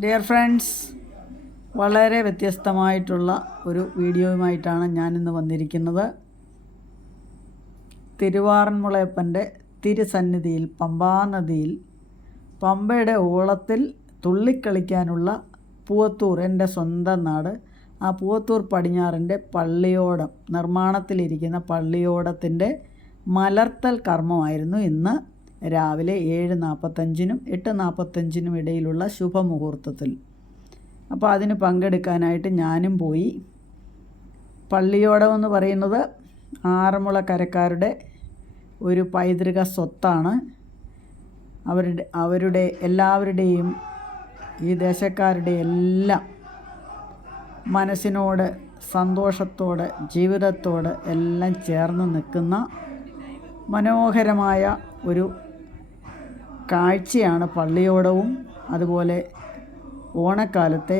Dear friends, വളരെ വ്യത്യസ്തമായിട്ടുള്ള ഒരു വീഡിയോയുമായിട്ടാണ് ഞാനിന്ന് വന്നിരിക്കുന്നത്. തിരുവാറന്മുളയപ്പൻ്റെ തിരുസന്നിധിയിൽ പമ്പാനദിയിൽ പമ്പയുടെ ഓളത്തിൽ തുള്ളിക്കളിക്കാനുള്ള പൂവത്തൂർ, എൻ്റെ സ്വന്തം നാട്, ആ പൂവത്തൂർ പടിഞ്ഞാറിൻ്റെ പള്ളിയോടം, നിർമ്മാണത്തിലിരിക്കുന്ന പള്ളിയോടത്തിൻ്റെ മലർത്തൽ കർമ്മമായിരുന്നു ഇന്ന് രാവിലെ 7:45-നും 8:45-നും ഇടയിലുള്ള ശുഭമുഹൂർത്തത്തിൽ. അപ്പോൾ അതിന് പങ്കെടുക്കാനായിട്ട് ഞാനും പോയി. പള്ളിയോടം എന്ന് പറയുന്നത് ആറന്മുളക്കരക്കാരുടെ ഒരു പൈതൃക സ്വത്താണ്. അവരുടെ എല്ലാവരുടെയും, ഈ ദേശക്കാരുടെ എല്ലാം മനസ്സിനോട്, സന്തോഷത്തോട്, ജീവിതത്തോട് എല്ലാം ചേർന്ന് നിൽക്കുന്ന മനോഹരമായ ഒരു കാഴ്ചയാണ് പള്ളിയോടവും. അതുപോലെ ഓണക്കാലത്തെ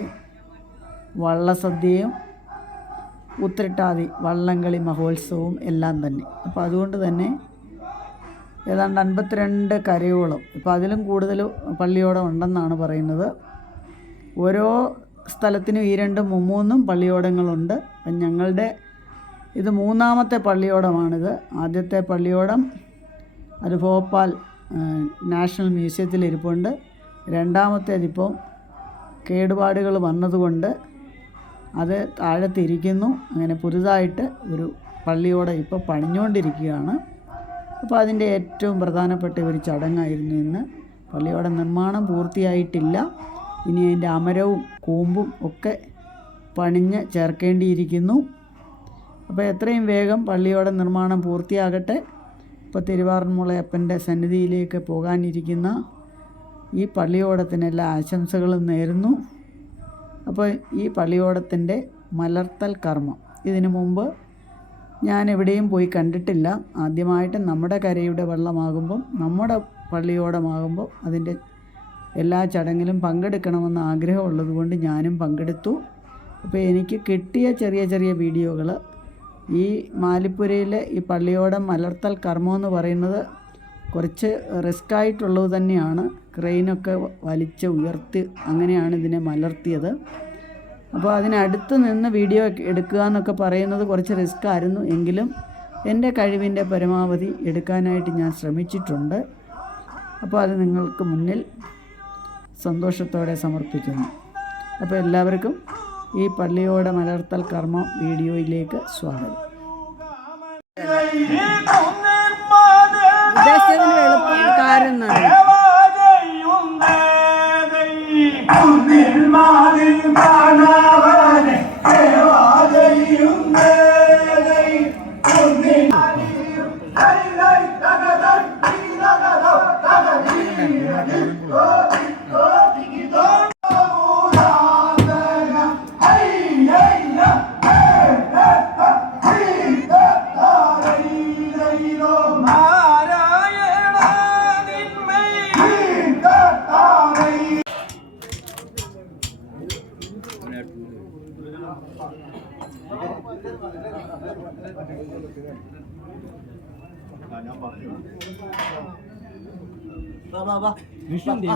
വള്ളസദ്യയും ഉത്രട്ടാതി വള്ളംകളി മഹോത്സവവും എല്ലാം തന്നെ. അപ്പോൾ അതുകൊണ്ട് തന്നെ ഏതാണ്ട് 52 കരയോളം, ഇപ്പോൾ അതിലും കൂടുതൽ പള്ളിയോടം ഉണ്ടെന്നാണ് പറയുന്നത്. ഓരോ സ്ഥലത്തിനും 2-3 പള്ളിയോടങ്ങളുണ്ട്. അപ്പം ഞങ്ങളുടെ ഇത് 3ാമത്തെ പള്ളിയോടമാണിത്. ആദ്യത്തെ പള്ളിയോടം അത് ഭോപ്പാൽ നാഷണൽ മ്യൂസിയത്തിൽ ഇരിപ്പുണ്ട്. 2ാമത്തേതിപ്പം കേടുപാടുകൾ വന്നതുകൊണ്ട് അത് താഴത്തിരിക്കുന്നു. അങ്ങനെ പുതുതായിട്ട് ഒരു പള്ളിയോടം ഇപ്പോൾ പണിഞ്ഞുകൊണ്ടിരിക്കുകയാണ്. അപ്പോൾ അതിൻ്റെ ഏറ്റവും പ്രധാനപ്പെട്ട ഒരു ചടങ്ങായിരുന്നു ഇന്ന്. പള്ളിയോടം നിർമ്മാണം പൂർത്തിയായിട്ടില്ല. ഇനി അതിൻ്റെ അമരവും കൂമ്പും ഒക്കെ പണിഞ്ഞ് ചേർക്കേണ്ടിയിരിക്കുന്നു. അപ്പോൾ എത്രയും വേഗം പള്ളിയോടം നിർമ്മാണം പൂർത്തിയാകട്ടെ. ഇപ്പോൾ തിരുവാറന്മുളയപ്പൻ്റെ സന്നിധിയിലേക്ക് പോകാനിരിക്കുന്ന ഈ പള്ളിയോടത്തിനെല്ലാം ആശംസകളും നേരുന്നു. അപ്പോൾ ഈ പള്ളിയോടത്തിൻ്റെ മലർത്തൽ കർമ്മം ഇതിനു മുമ്പ് ഞാൻ എവിടെയും പോയി കണ്ടിട്ടില്ല. ആദ്യമായിട്ട് നമ്മുടെ കരയുടെ വെള്ളമാകുമ്പം, നമ്മുടെ പള്ളിയോടമാകുമ്പോൾ അതിൻ്റെ എല്ലാ ചടങ്ങിലും പങ്കെടുക്കണമെന്ന് ആഗ്രഹമുള്ളതുകൊണ്ട് ഞാനും പങ്കെടുത്തു. അപ്പോൾ എനിക്ക് കിട്ടിയ ചെറിയ ചെറിയ വീഡിയോകൾ, ഈ മാലിപ്പുരയിലെ ഈ പള്ളിയോടം മലർത്തൽ കർമ്മം എന്ന് പറയുന്നത് കുറച്ച് റിസ്ക്കായിട്ടുള്ളത് തന്നെയാണ്. ക്രെയിനൊക്കെ വലിച്ച് ഉയർത്തി അങ്ങനെയാണ് ഇതിനെ മലർത്തിയത്. അപ്പോൾ അതിനടുത്ത് നിന്ന് വീഡിയോ എടുക്കുക എന്നൊക്കെ പറയുന്നത് കുറച്ച് റിസ്ക്കായിരുന്നു. എങ്കിലും എൻ്റെ കഴിവിൻ്റെ പരമാവധി എടുക്കാനായിട്ട് ഞാൻ ശ്രമിച്ചിട്ടുണ്ട്. അപ്പോൾ അത് നിങ്ങൾക്ക് മുന്നിൽ സന്തോഷത്തോടെ സമർപ്പിക്കുന്നു. അപ്പോൾ എല്ലാവർക്കും ഈ പള്ളിയോട മലർത്തൽ കർമ്മ വീഡിയോയിലേക്ക് സ്വാഗതം. ഉദ്ദേശത്തിന് എളുപ്പക്കാരെന്നാണ്.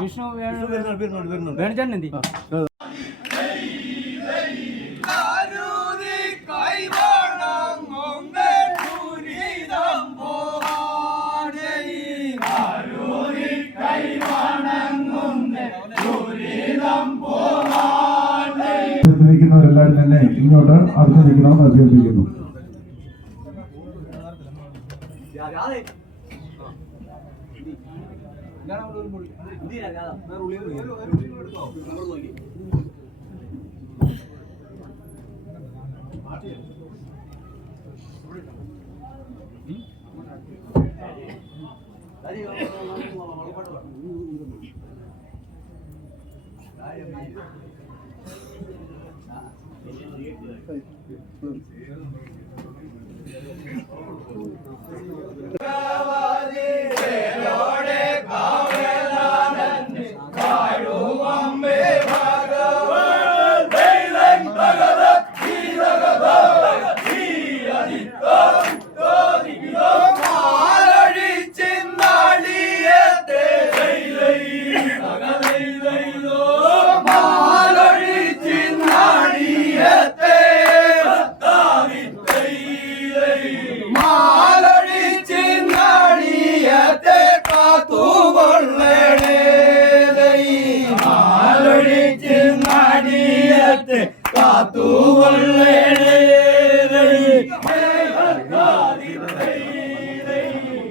വിഷ്ണു വേണിച്ചേട്ടനെന്തി എല്ലാവരും തന്നെ ഇങ്ങോട്ട് അടുത്ത് നിൽക്കണമെന്ന് അഭ്യർത്ഥിക്കുന്നു. Oh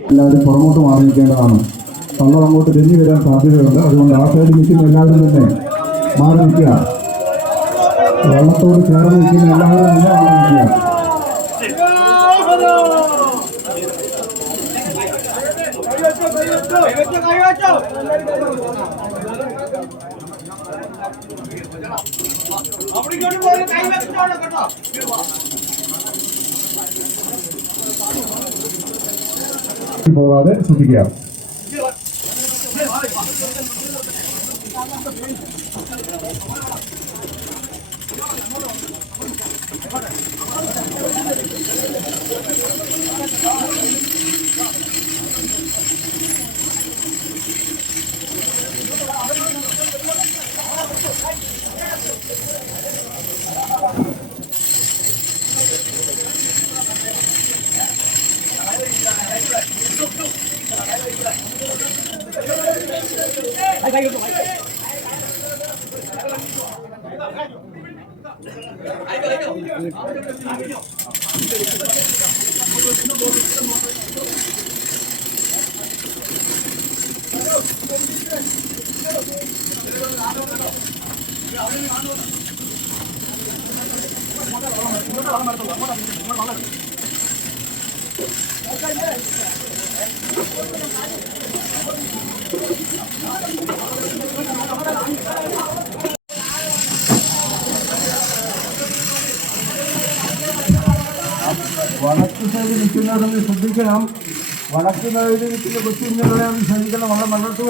എല്ലാവരും പുറമോട്ട് മാറി നിൽക്കേണ്ടതാണ്. വള്ളം അങ്ങോട്ട് തെന്നി വരാൻ സാധ്യതയുണ്ട്. അതുകൊണ്ട് ആ സൈഡിൽ നിൽക്കുന്ന എല്ലാവരും തന്നെ മാറി നിൽക്കുക. വള്ളത്തോട് ചേർന്ന് നിൽക്കുന്ന എല്ലാവരും തന്നെ മാറി നിൽക്കുക. പോകാതെ ശ്രദ്ധിക്കുക. വടക്ക് സൈഡിൽ നിൽക്കുന്നവരൊന്ന് ശ്രദ്ധിക്കണം. വടക്ക് സൈഡിൽ നിൽക്കുന്ന കൊച്ചുകുഞ്ഞുങ്ങളെ ഒന്ന് ശ്രദ്ധിക്കണം. വള്ളം വെള്ളത്ത്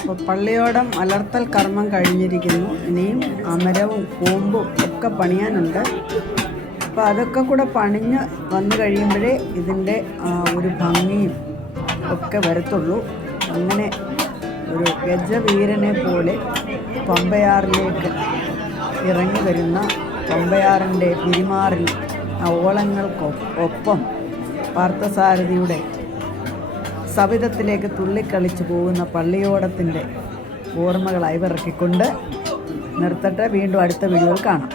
അപ്പോൾ പള്ളിയോടം അലർത്തൽ കർമ്മം കഴിഞ്ഞിരിക്കുന്നു. ഇനിയും അമരവും കൂമ്പും ഒക്കെ പണിയാനുണ്ട്. അപ്പോൾ അതൊക്കെ കൂടെ പണിഞ്ഞ് വന്നു കഴിയുമ്പോഴേ ഇതിൻ്റെ ഒരു ഭംഗിയും ഒക്കെ വരത്തുള്ളൂ. അങ്ങനെ ഒരു ഗജവീരനെ പോലെ പമ്പയാറിലേക്ക് ഇറങ്ങി വരുന്ന പമ്പയാറിൻ്റെ പിരിമാറിൽ ഓളങ്ങൾക്കൊപ്പം പാർത്ഥസാരഥിയുടെ സവിധത്തിലേക്ക് തുള്ളിക്കളിച്ചു പോകുന്ന പള്ളിയോടത്തിൻ്റെ ഓർമ്മകൾ അയവിറക്കിക്കൊണ്ട് നിർത്തട്ടെ. വീണ്ടും അടുത്ത വീഡിയോയിൽ കാണാം.